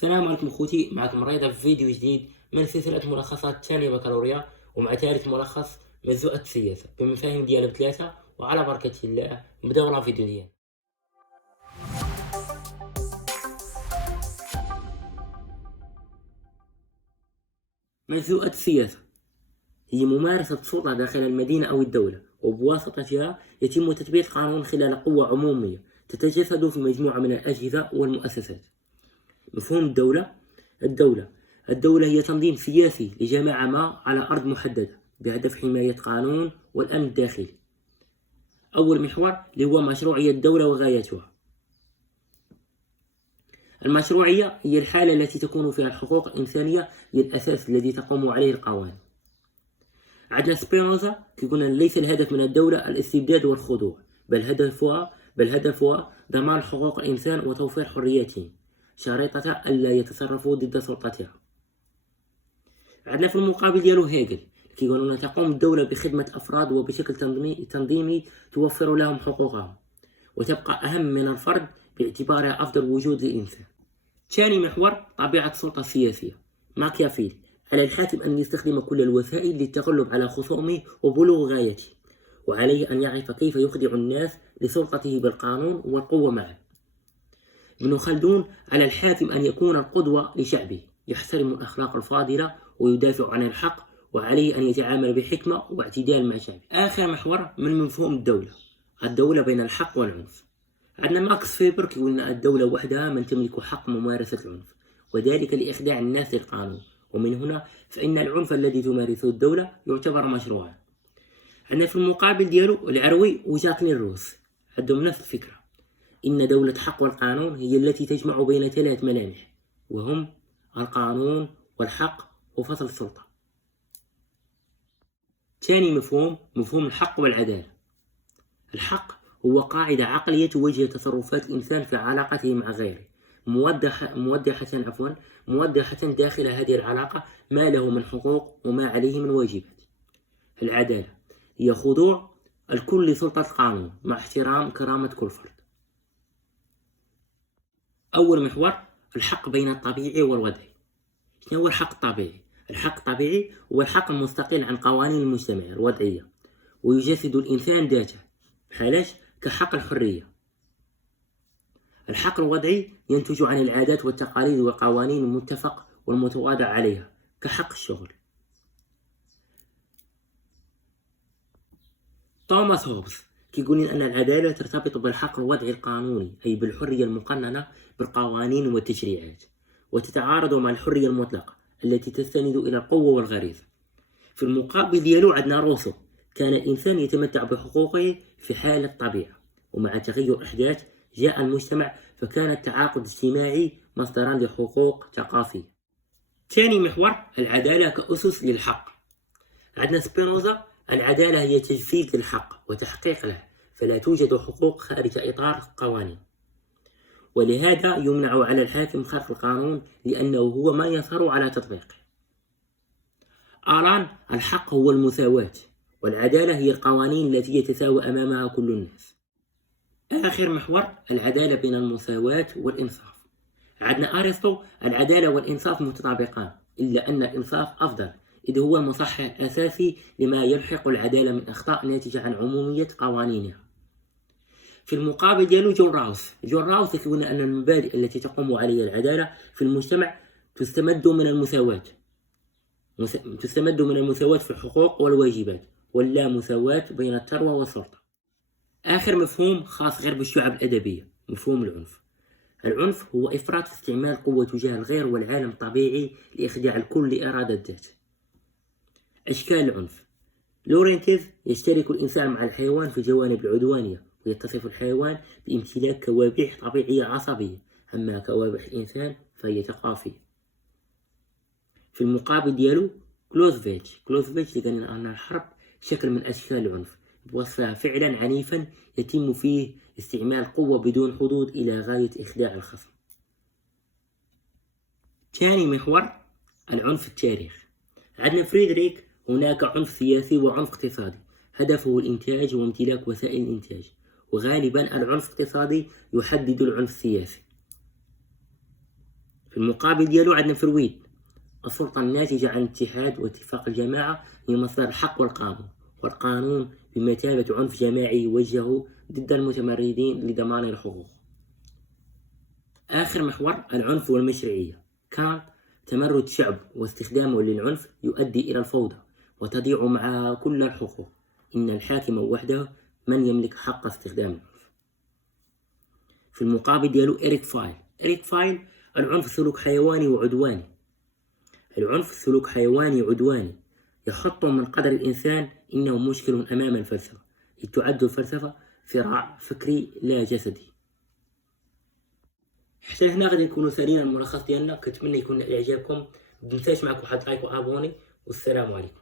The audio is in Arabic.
السلام عليكم اخوتي، معكم رضا في فيديو جديد من سلسلة ملخصات ثانية بكالوريا، ومع ثالث ملخص مزوءة السياسة بمفاهيم ديالها بثلاثة. وعلى بركة الله نبداو الفيديو ديالنا. مزوءة السياسة هي ممارسة السلطة داخل المدينة أو الدولة، وبواسطتها يتم تطبيق قانون خلال قوة عمومية تتجسد في مجموعة من الأجهزة والمؤسسات. مفهوم الدولة هي تنظيم سياسي لجماعة ما على أرض محددة بهدف حماية قانون والأمن الداخلي. أول محور اللي هو مشروعية الدولة وغايتها. المشروعية هي الحالة التي تكون فيها الحقوق الإنسانية هي الأساس الذي تقوم عليه القوانين. عندنا سبينوزا كيقول أن ليس الهدف من الدولة الاستبداد والخضوع، بل هدفها ضمان حقوق الإنسان وتوفير حرياتهم شريطة ألا يتصرفوا ضد سلطتها. عندنا في المقابل ديالو هيجل كيقولون تقوم الدولة بخدمة أفراد وبشكل تنظيمي توفر لهم حقوقهم، وتبقى أهم من الفرد باعتبارها أفضل وجود للإنسان. ثاني محور طبيعة السلطة السياسية. ماكيافيل على الحاكم أن يستخدم كل الوسائل للتغلب على خصومه وبلوغ غايته، وعليه أن يعرف كيف يخضع الناس لسلطته بالقانون والقوة معه. ابن خلدون على الحاكم أن يكون القدوة لشعبه، يحترم الأخلاق الفاضلة ويدافع عن الحق، وعليه أن يتعامل بحكمة واعتدال مع شعبه. آخر محور من مفهوم الدولة بين الحق والعنف. عندنا ماكس فيبر كيقول أن الدولة وحدها من تملك حق ممارسة العنف، وذلك لإخضاع الناس للقانون، ومن هنا فإن العنف الذي تمارسه الدولة يعتبر مشروعا. عندنا في المقابل ديالو العروي وجاكلين روس عندهم نفس الفكرة، إن دولة الحق والقانون هي التي تجمع بين ثلاث ملامح، وهم القانون والحق وفصل السلطة. ثاني مفهوم الحق والعدالة. الحق هو قاعدة عقلية توجه تصرفات الإنسان في علاقته مع غيره، موضحة داخل هذه العلاقة ما له من حقوق وما عليه من واجبات. العدالة هي خضوع الكل لسلطة القانون مع احترام كرامة كل فرد. أول محور الحق بين الطبيعي والوضعي. شنو هو الحق الطبيعي؟ الحق الطبيعي هو الحق المستقل عن قوانين المجتمع الوضعية، ويجسد الإنسان ذاته بحالاش كحق الحرية. الحق الوضعي ينتج عن العادات والتقاليد والقوانين المتفق والمتواضع عليها كحق الشغل. توماس هوبز كيقول أن العدالة ترتبط بالحق الوضعي القانوني، أي بالحرية المقننة بالقوانين والتشريعات، وتتعارض مع الحرية المطلقة التي تستند إلى القوة والغريزة. في المقابل ديالو عندنا روسو، كان الإنسان يتمتع بحقوقه في حال الطبيعة، ومع تغير الأحداث جاء المجتمع، فكان التعاقد الاجتماعي مصدرا لحقوق ثقافية. ثاني محور العدالة كأسس للحق. عندنا سبينوزا العدالة هي تجسيد للحق وتحقيق له، فلا توجد حقوق خارج إطار القوانين، ولهذا يمنع على الحاكم خلق القانون لأنه هو ما يظهر على تطبيقه. آلان الحق هو المساواة، والعدالة هي القوانين التي يتساوى أمامها كل الناس. آخر محور العدالة بين المساواة والإنصاف. عندنا أرسطو العدالة والإنصاف متطابقان، إلا أن الإنصاف أفضل، إذ هو المصحح الأساسي لما يلحق العدالة من أخطاء ناتجة عن عمومية قوانينها. في المقابل ديالو جون راوس يقول أن المبادئ التي تقوم عليها العدالة في المجتمع تستمد من المساواة في الحقوق والواجبات، ولا مساواة بين الثروة والسلطة. آخر مفهوم خاص غير بالشعب الأدبية، مفهوم العنف هو إفراط في استعمال قوة تجاه الغير والعالم الطبيعي لإخضاع الكل لإرادة الذات. أشكال العنف. لورينتيز يشترك الإنسان مع الحيوان في جوانب العدوانية، ويتصف الحيوان بامتلاك كوابح طبيعية عصبية، أما كوابح الإنسان فهي ثقافية. في المقابل ديالو كلوزفيتش لقال أن الحرب شكل من أشكال العنف، بوصفها فعلا عنيفا يتم فيه استعمال قوة بدون حدود إلى غاية إخداع الخصم. ثاني محور العنف التاريخي. عندنا فريدريك هناك عنف سياسي وعنف اقتصادي، هدفه الإنتاج وامتلاك وسائل الإنتاج، وغالبا العنف الاقتصادي يحدد العنف السياسي. في المقابل ديالو عندنا فرويد: السلطة الناتجة عن اتحاد واتفاق الجماعة هي مصدر الحق والقانون، والقانون بمثابة عنف جماعي يوجه ضد المتمردين لضمان الحقوق. آخر محور: العنف والمشروعية. كانت: تمرد شعب واستخدامه للعنف يؤدي إلى الفوضى وتضيع مع كل الحقوق. إن الحاكم وحده من يملك حق استخدام العنف. في المقابل ديالو إريك فايل: العنف سلوك حيواني وعدواني. العنف سلوك حيواني عدواني يحط من قدر الإنسان إنه مشكل أمام الفلسفة، إذ تعد الفلسفة صراع فكري لا جسدي. حتى هنا غادي نكونوا سالينا الملخص ديالنا. كنتمنى يكون إعجابكم. متنساش معكم واحد لايك وابوني، والسلام عليكم.